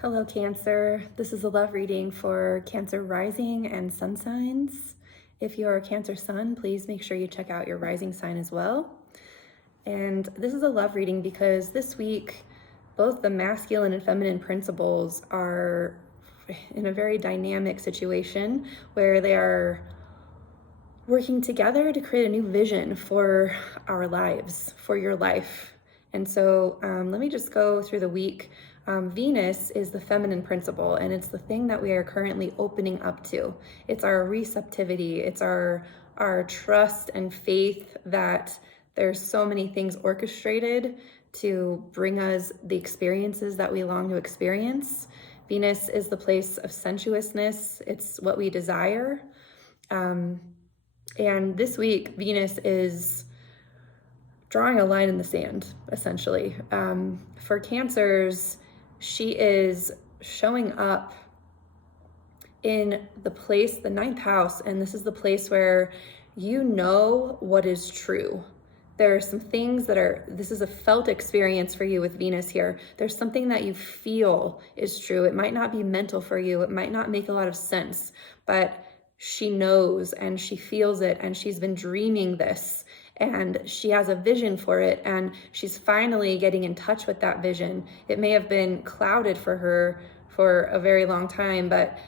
Hello, Cancer. This is a love reading for Cancer rising and sun signs. If you're a Cancer sun, please make sure you check out your rising sign as well. And this is a love reading because this week, both the masculine and feminine principles are in a very dynamic situation where they are working together to create a new vision for our lives, for your life. And so let me just go through the week. Venus is the feminine principle, and it's the thing that we are currently opening up to. It's our receptivity. It's our trust and faith that there's so many things orchestrated to bring us the experiences that we long to experience. Venus is the place of sensuousness. It's what we desire. And this week, Venus is drawing a line in the sand, essentially. For Cancers, she is showing up in the place, the ninth house, and this is the place where you know what is true. There are some things this is a felt experience for you with Venus here. There's something that you feel is true. It might not be mental for you. It might not make a lot of sense, but she knows and she feels it, and she's been dreaming this, and she has a vision for it, and she's finally getting in touch with that vision. It may have been clouded for her for a very long time, but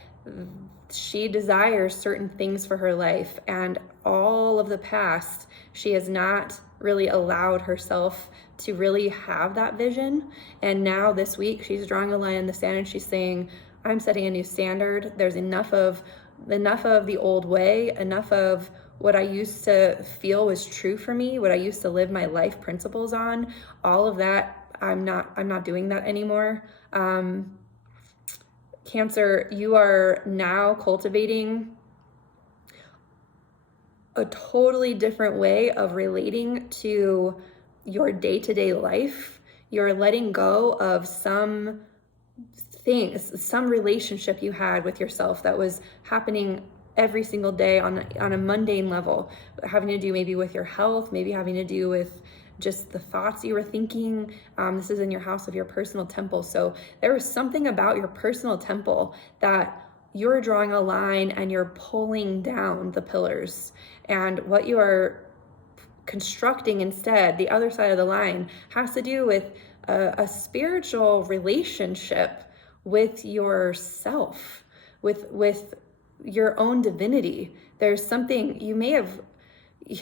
she desires certain things for her life, and all of the past, she has not really allowed herself to really have that vision. And now this week, she's drawing a line in the sand, and she's saying, I'm setting a new standard. There's enough of the old way, enough of what I used to feel was true for me, what I used to live my life principles on, all of that, I'm not doing that anymore. Cancer, you are now cultivating a totally different way of relating to your day-to-day life. You're letting go of some things, some relationship you had with yourself that was happening every single day on a mundane level, having to do maybe with your health, maybe having to do with just the thoughts you were thinking. This is in your house of your personal temple. So there was something about your personal temple that you're drawing a line and you're pulling down the pillars. And what you are constructing instead, the other side of the line, has to do with a spiritual relationship with yourself, with your own divinity. There's something you may have,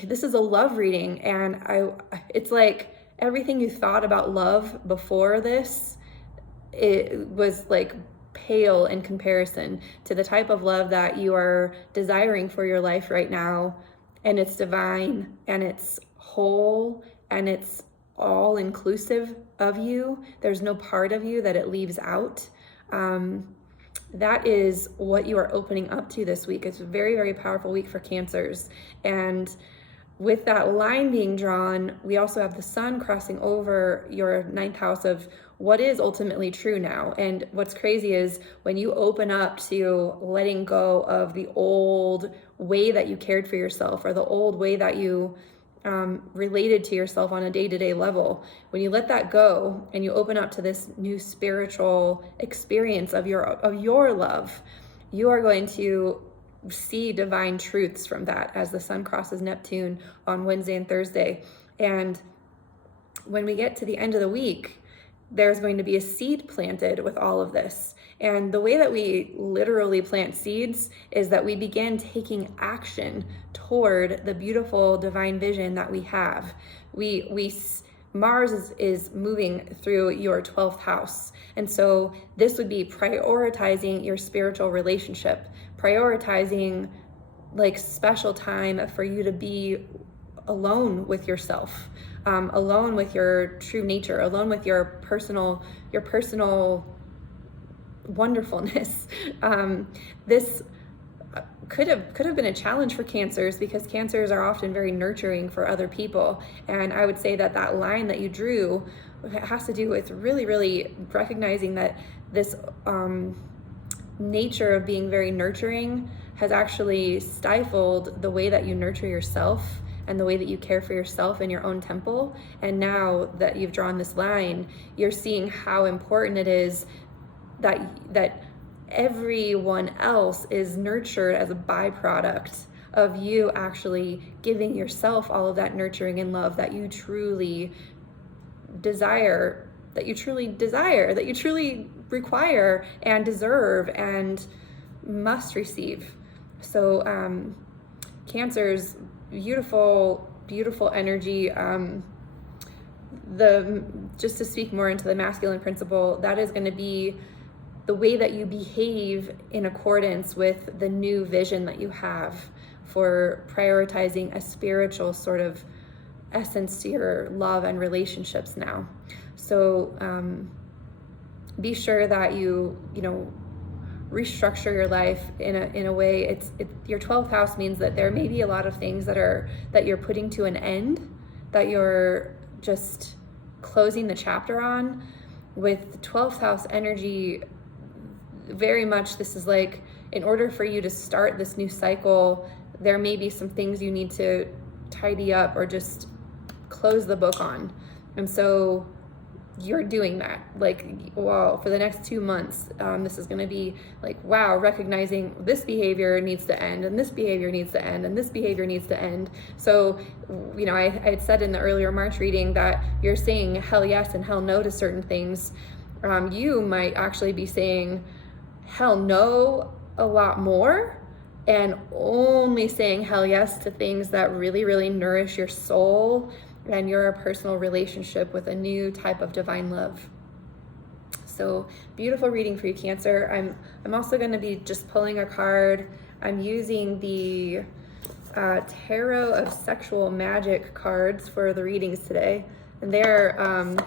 this is a love reading, and it's like everything you thought about love before this, it was like pale in comparison to the type of love that you are desiring for your life right now. And it's divine, and it's whole, and it's all inclusive of you. There's no part of you that it leaves out. That is what you are opening up to this week. It's a very, very powerful week for Cancers. And with that line being drawn, we also have the sun crossing over your ninth house of what is ultimately true now. And what's crazy is when you open up to letting go of the old way that you cared for yourself, or the old way that you related to yourself on a day-to-day level, when you let that go and you open up to this new spiritual experience of your love, you are going to see divine truths from that as the sun crosses Neptune on Wednesday and Thursday. And when we get to the end of the week, there's going to be a seed planted with all of this. And the way that we literally plant seeds is that we begin taking action toward the beautiful divine vision that we have. Mars is moving through your 12th house. And so this would be prioritizing your spiritual relationship, prioritizing like special time for you to be alone with yourself, alone with your true nature, alone with your personal wonderfulness. This could have been a challenge for Cancers, because Cancers are often very nurturing for other people. And I would say that line that you drew has to do with really, really recognizing that this nature of being very nurturing has actually stifled the way that you nurture yourself and the way that you care for yourself in your own temple. And now that you've drawn this line, you're seeing how important it is that everyone else is nurtured as a byproduct of you actually giving yourself all of that nurturing and love that you truly desire, that you truly require and deserve and must receive. So Cancer's beautiful energy. Just to speak more into the masculine principle, that is going to be the way that you behave in accordance with the new vision that you have for prioritizing a spiritual sort of essence to your love and relationships now. So be sure that you restructure your life in a way. Your 12th house means that there may be a lot of things that you're putting to an end, that you're just closing the chapter on. With 12th house energy, very much this is like, in order for you to start this new cycle, there may be some things you need to tidy up or just close the book on. And so you're doing that, like, wow, for the next 2 months, this is going to be like, wow, recognizing this behavior needs to end, and this behavior needs to end, and this behavior needs to end. So, I had said in the earlier March reading that you're saying hell yes and hell no to certain things. You might actually be saying hell no a lot more, and only saying hell yes to things that really, really nourish your soul and your personal relationship with a new type of divine love. So beautiful reading for you, Cancer. I'm also going to be just pulling a card. I'm using the Tarot of Sexual Magic cards for the readings today, and they're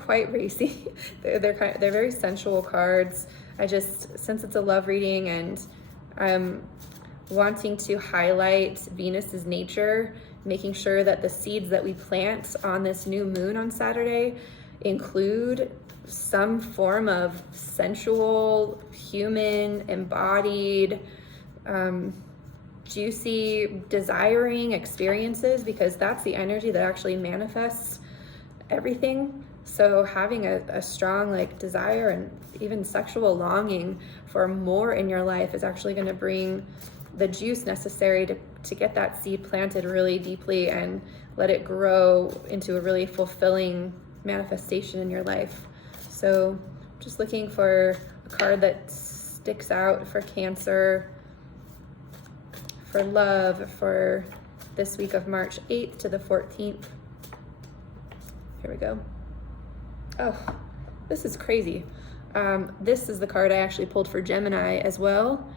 quite racy. they're very sensual cards. Since it's a love reading and I'm wanting to highlight Venus's nature, making sure that the seeds that we plant on this new moon on Saturday include some form of sensual, human, embodied, juicy, desiring experiences, because that's the energy that actually manifests everything. So having a strong desire and even sexual longing for more in your life is actually going to bring the juice necessary to get that seed planted really deeply and let it grow into a really fulfilling manifestation in your life. So just looking for a card that sticks out for Cancer, for love, for this week of March 8th to the 14th. Here we go. Oh, this is crazy. This is the card I actually pulled for Gemini as well.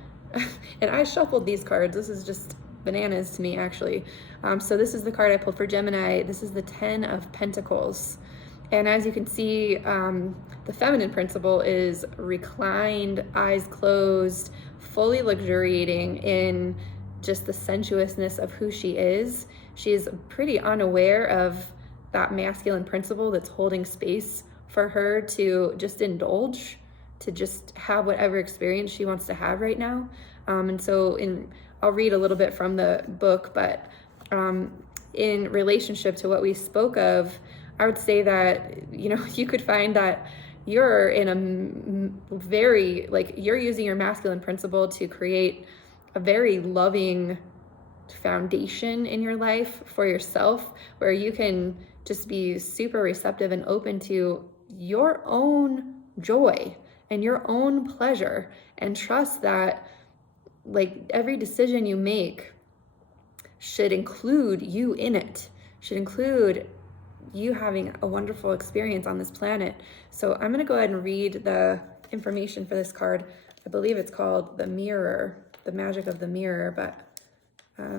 And I shuffled these cards. This is just bananas to me, actually. So this is the card I pulled for Gemini. This is the 10 of Pentacles. And as you can see, the feminine principle is reclined, eyes closed, fully luxuriating in just the sensuousness of who she is. She's pretty unaware of that masculine principle that's holding space for her to just indulge, to just have whatever experience she wants to have right now. And so I'll read a little bit from the book, but in relationship to what we spoke of, I would say that, you could find that you're in a very, you're using your masculine principle to create a very loving foundation in your life for yourself, where you can just be super receptive and open to your own joy and your own pleasure, and trust that every decision you make should include you in it, should include you having a wonderful experience on this planet. So I'm going to go ahead and read the information for this card. I believe it's called the Mirror, the Magic of the Mirror, but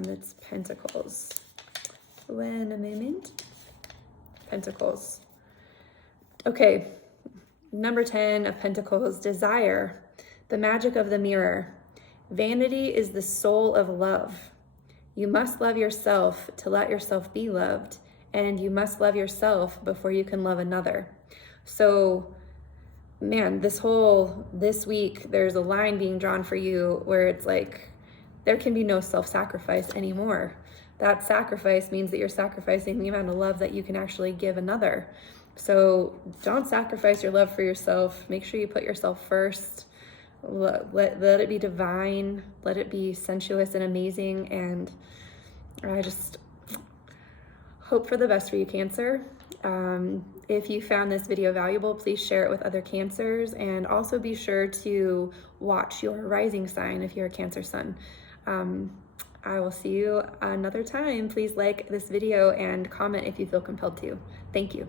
it's Pentacles. When a moment. Pentacles. Okay, number 10 of Pentacles, desire, the magic of the mirror. Vanity is the soul of love. You must love yourself to let yourself be loved, and you must love yourself before you can love another. So, man, this week, there's a line being drawn for you where it's there can be no self-sacrifice anymore. That sacrifice means that you're sacrificing the amount of love that you can actually give another. So don't sacrifice your love for yourself. Make sure you put yourself first. Let it be divine. Let it be sensuous and amazing. And I just hope for the best for you, Cancer. If you found this video valuable, please share it with other Cancers, and also be sure to watch your rising sign if you're a Cancer sun. I will see you another time. Please like this video and comment if you feel compelled to. Thank you.